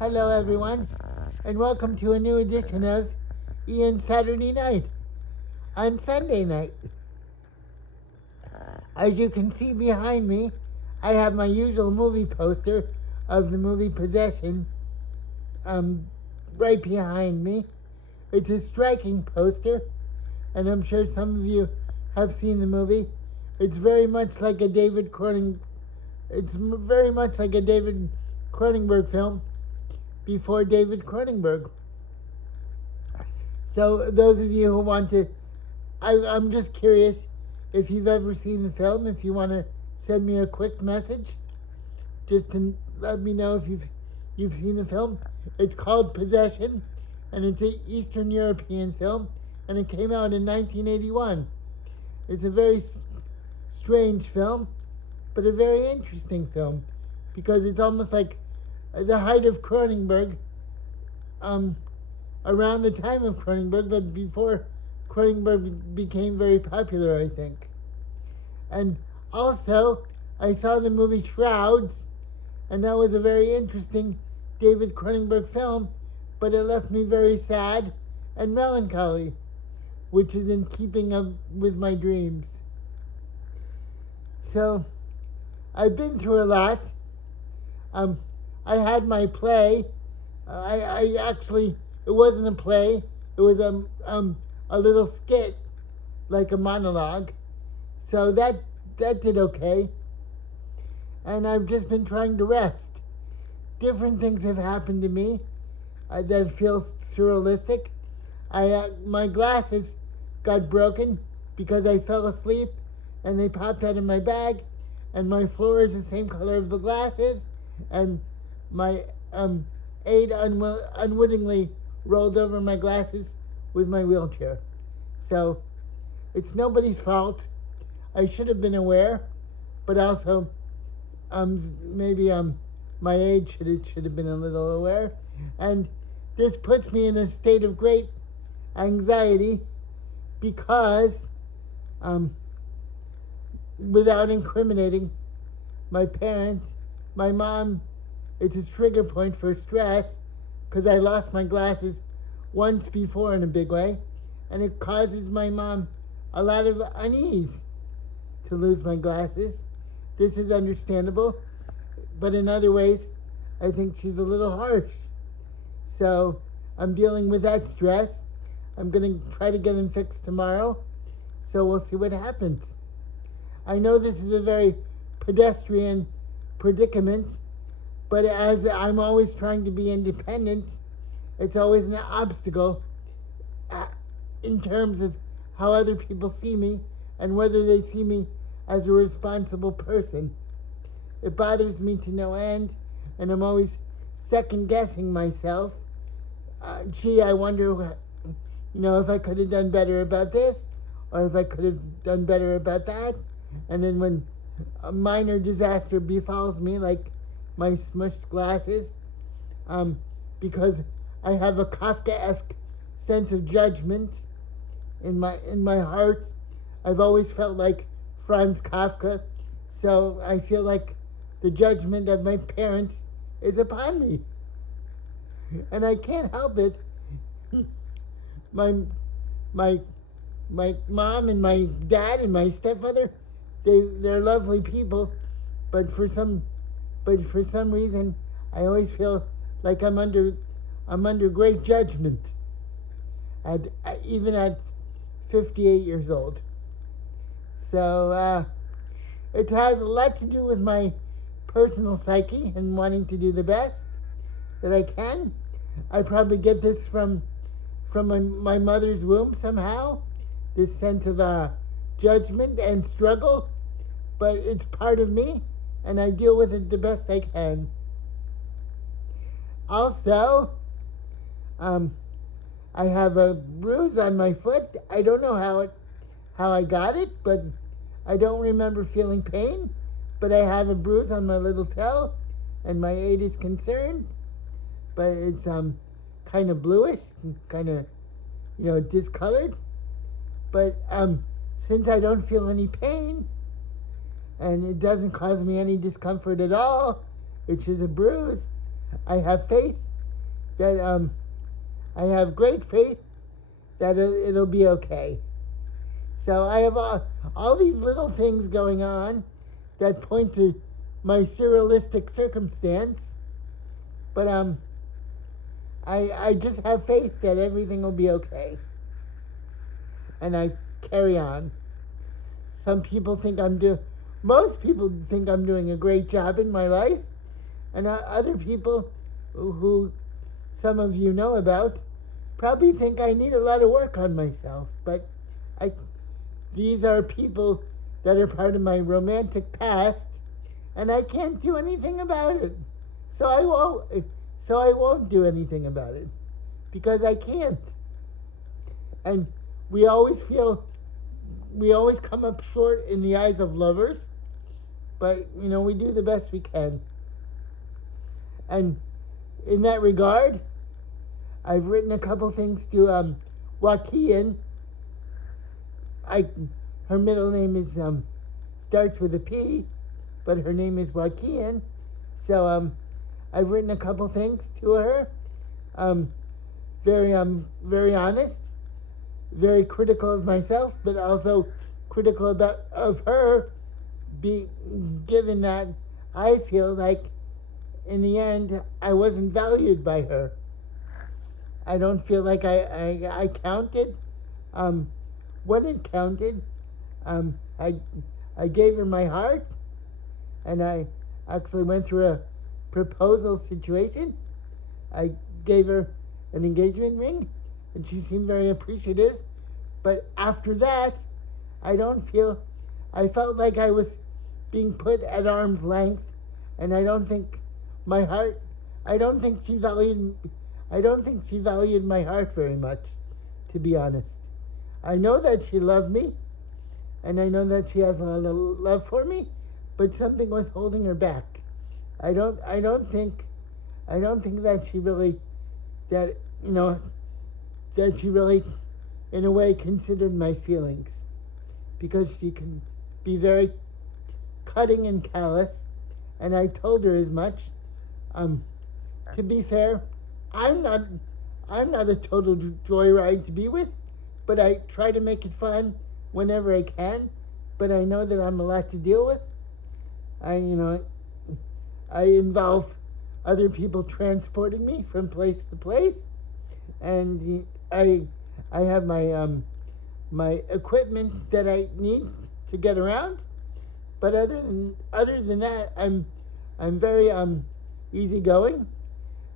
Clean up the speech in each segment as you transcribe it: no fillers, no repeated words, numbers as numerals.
Hello, everyone, and welcome to a new edition of Ian Saturday Night on Sunday night. As you can see behind me, I have my usual movie poster of the movie Possession right behind me. It's a striking poster, and I'm sure some of you have seen the movie. It's very much like a David Cronenberg. It's very much like a David Cronenberg film before David Cronenberg. So those of you who want to, I'm just curious if you've ever seen the film. If you want to send me a quick message, just to let me know if you've seen the film. It's called Possession, and it's an Eastern European film, and it came out in 1981. It's a very strange film, but a very interesting film, because it's almost like the height of Cronenberg, around the time of Cronenberg, but before Cronenberg became very popular, I think. And also, I saw the movie Shrouds, and that was a very interesting David Cronenberg film, but it left me very sad and melancholy, which is in keeping with my dreams. So, I've been through a lot. I had my play. I actually, it wasn't a play. It was a little skit, like a monologue. So that did okay. And I've just been trying to rest. Different things have happened to me that feel surrealistic. My glasses got broken because I fell asleep and they popped out of my bag, and my floor is the same color of the glasses, and my aide unwittingly rolled over my glasses with my wheelchair. So it's nobody's fault. I should have been aware, but also maybe my aide should have been a little aware. And this puts me in a state of great anxiety because without incriminating my parents, my mom, it's a trigger point for stress because I lost my glasses once before in a big way, and it causes my mom a lot of unease to lose my glasses. This is understandable, but in other ways, I think she's a little harsh. So I'm dealing with that stress. I'm going to try to get them fixed tomorrow, so we'll see what happens. I know this is a very pedestrian predicament, but as I'm always trying to be independent, it's always an obstacle in terms of how other people see me and whether they see me as a responsible person. It bothers me to no end, and I'm always second guessing myself. I wonder, if I could have done better about this, or if I could have done better about that. And then when a minor disaster befalls me, like my smushed glasses, because I have a Kafkaesque sense of judgment in my heart. I've always felt like Franz Kafka, so I feel like the judgment of my parents is upon me, and I can't help it. my mom and my dad and my stepmother, they're lovely people, but for some reason I always feel like I'm under great judgment even at 58 years old. So it has a lot to do with my personal psyche and wanting to do the best that I can. I probably get this from my mother's womb somehow, this sense of judgment and struggle, but it's part of me, and I deal with it the best I can. Also, I have a bruise on my foot. I don't know how I got it, but I don't remember feeling pain. But I have a bruise on my little toe, and my aide is concerned. But it's kind of bluish, kind of discolored. But since I don't feel any pain, and it doesn't cause me any discomfort at all, it's just a bruise, I have faith that I have great faith that it'll be okay. So I have all these little things going on that point to my surrealistic circumstance, but I just have faith that everything will be okay, and I carry on. Most people think I'm doing a great job in my life, and other people who some of you know about probably think I need a lot of work on myself, but these are people that are part of my romantic past, and I can't do anything about it. So I won't do anything about it because I can't. And we always come up short in the eyes of lovers, but we do the best we can. And in that regard, I've written a couple things to Joaquin. Her middle name is starts with a P, but her name is Joaquin. So I've written a couple things to her. Very honest, very critical of myself, but also critical of her, given that I feel like in the end I wasn't valued by her. I don't feel like I counted. When it counted, I gave her my heart, and I actually went through a proposal situation. I gave her an engagement ring, and she seemed very appreciative. But after that, I felt like I was being put at arm's length, and I don't think she valued my heart very much, to be honest. I know that she loved me, and I know that she has a lot of love for me, but something was holding her back. I don't think that she really, that she really, in a way, considered my feelings, because she can be very cutting and callous, and I told her as much. To be fair, I'm not a total joyride to be with, but I try to make it fun whenever I can. But I know that I'm a lot to deal with. I involve other people transporting me from place to place, and I have my equipment that I need to get around. But other than that, I'm very easygoing,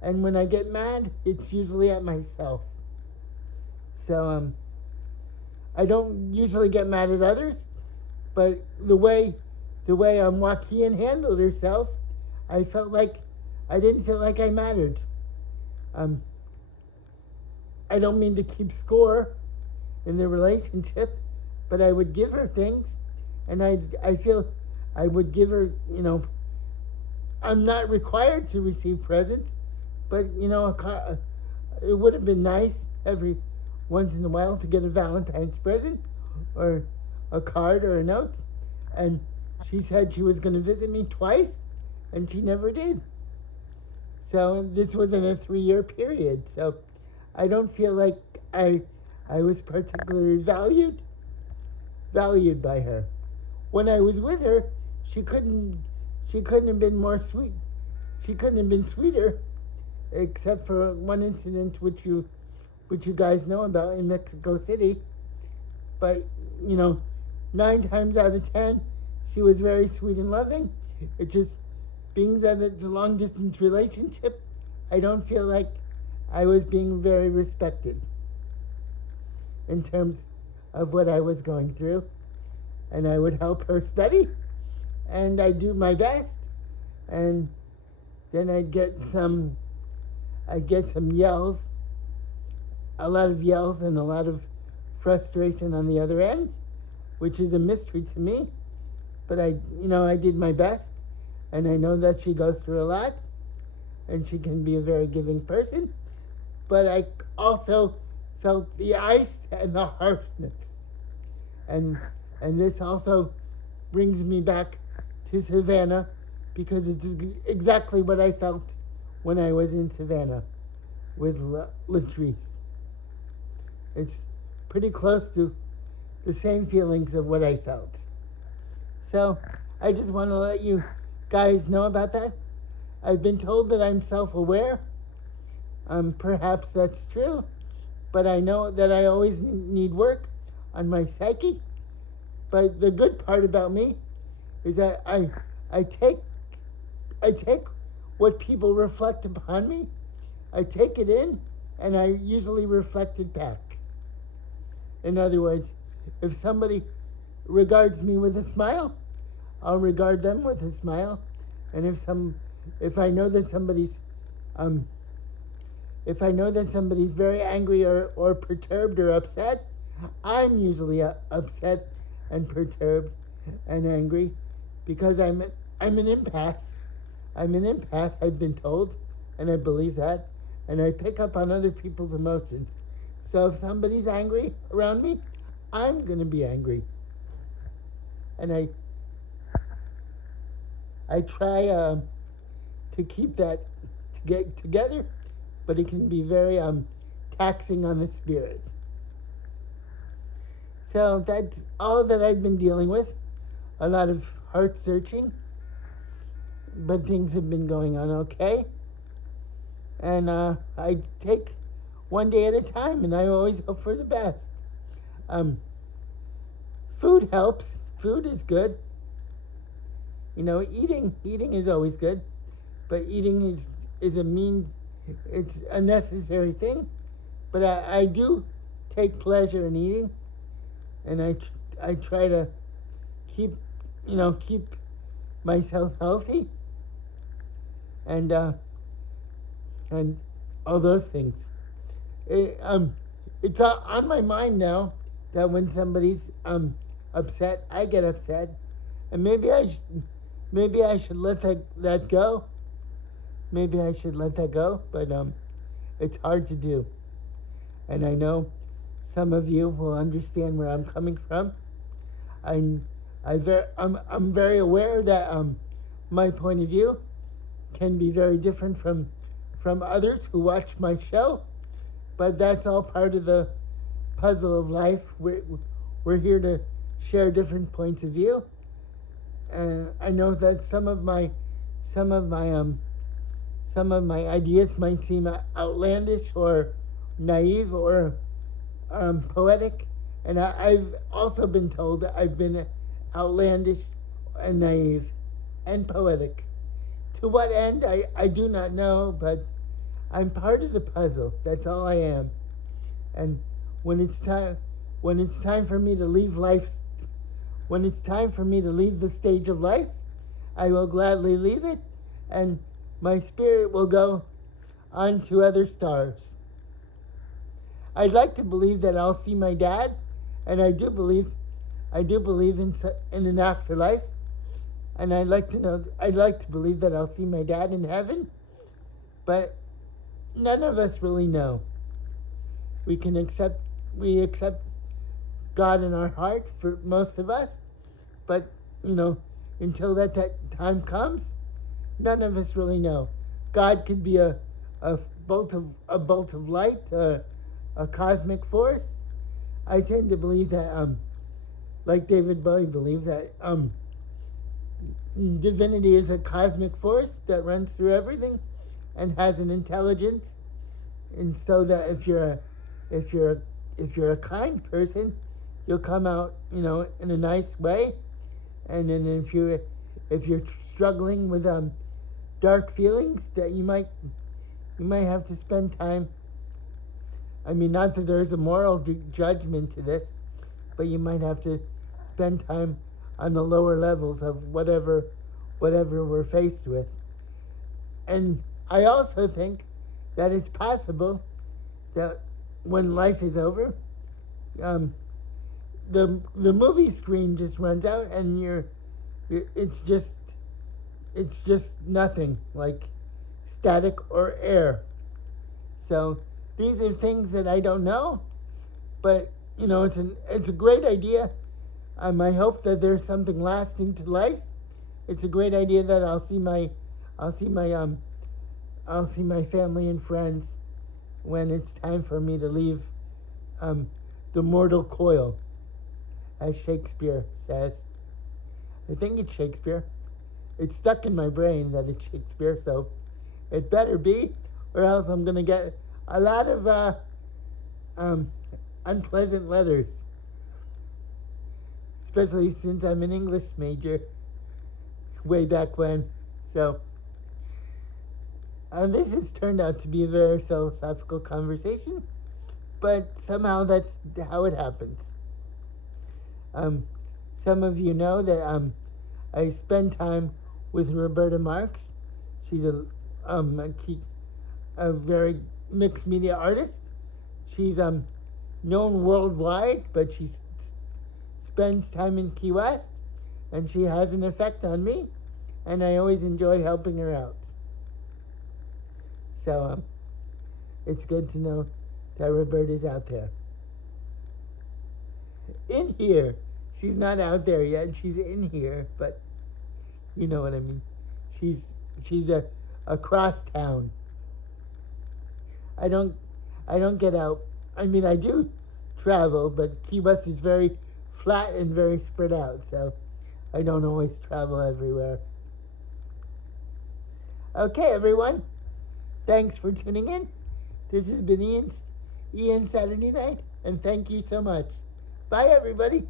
and when I get mad, it's usually at myself. So I don't usually get mad at others, but the way Joaquin handled herself, I didn't feel like I mattered. I don't mean to keep score in the relationship, but I would give her things, and I feel I would give her, I'm not required to receive presents, but it would have been nice every once in a while to get a Valentine's present or a card or a note. And she said she was going to visit me twice, and she never did. So this was in a 3-year period. So I don't feel like I was particularly valued by her. When I was with her, she couldn't have been more sweet. She couldn't have been sweeter, except for one incident which you guys know about in Mexico City. But 9 times out of 10, she was very sweet and loving. It just, being that it's a long distance relationship, I don't feel like I was being very respected in terms of what I was going through. And I would help her study, and I'd do my best, and then I'd get some yells, a lot of yells and a lot of frustration on the other end, which is a mystery to me. But I did my best, and I know that she goes through a lot, and she can be a very giving person. But I also felt the ice and the harshness, and this also brings me back to Savannah, because it's exactly what I felt when I was in Savannah. with Latrice. It's pretty close to the same feelings of what I felt. So I just want to let you guys know about that. I've been told that I'm self-aware. Perhaps that's true, but I know that I always need work on my psyche. But the good part about me is that I take what people reflect upon me. I take it in, and I usually reflect it back. In other words, if somebody regards me with a smile, I'll regard them with a smile. And if I know that somebody's very angry or perturbed or upset, I'm usually upset and perturbed and angry because I'm an empath. I'm an empath, I've been told, and I believe that, and I pick up on other people's emotions. So if somebody's angry around me, I'm gonna be angry. And I try to keep that together, but it can be very taxing on the spirit. So that's all that I've been dealing with. A lot of heart searching, but things have been going on okay. And I take one day at a time, and I always hope for the best. Food helps. Food is good. You know, eating is always good, but eating is it's a necessary thing. But I do take pleasure in eating, and I try to keep myself healthy, and all those things. It's on my mind now that when somebody's upset, I get upset, and maybe I should let that go. Maybe I should let that go, but it's hard to do, and I know some of you will understand where I'm coming from. I'm very aware that my point of view can be very different from others who watch my show, but that's all part of the puzzle of life. We're here to share different points of view, and I know that some of my ideas might seem outlandish or naive or poetic, and I've also been told that I've been outlandish and naive and poetic. To what end, I do not know, but I'm part of the puzzle. That's all I am. And when it's time for me to leave the stage of life, I will gladly leave it, and my spirit will go on to other stars. I'd like to believe that I'll see my dad, and I do believe in an afterlife, and I'd like to believe that I'll see my dad in heaven, but none of us really know. We accept God in our heart for most of us, but until that time comes, none of us really know. God could be a bolt of light, a cosmic force. I tend to believe that, like David Bowie believed, that divinity is a cosmic force that runs through everything and has an intelligence, and so that if you're a kind person, you'll come out in a nice way, and then if you're struggling with dark feelings, that you might have to spend time. I mean, not that there's a moral judgment to this, but you might have to spend time on the lower levels of whatever we're faced with. And I also think that it's possible that when life is over, the movie screen just runs out, and it's just nothing, like static or air. So these are things that I don't know, but it's a great idea. I hope that there's something lasting to life. It's a great idea that I'll see my family and friends when it's time for me to leave the mortal coil, as Shakespeare says. I think it's Shakespeare. It's stuck in my brain that it's Shakespeare, so it better be, or else I'm going to get a lot of unpleasant letters. Especially since I'm an English major way back when. So, this has turned out to be a very philosophical conversation, but somehow that's how it happens. Some of you know that I spend time with Roberta Marx. She's a very mixed media artist. She's known worldwide, but she spends time in Key West, and she has an effect on me, and I always enjoy helping her out. So it's good to know that Roberta's out there. In here. She's not out there yet. She's in here, but you know what I mean. She's across town. I don't get out. I mean, I do travel, but Key West is very flat and very spread out, so I don't always travel everywhere. Okay, everyone. Thanks for tuning in. This has been Ian Saturday Night, and thank you so much. Bye, everybody.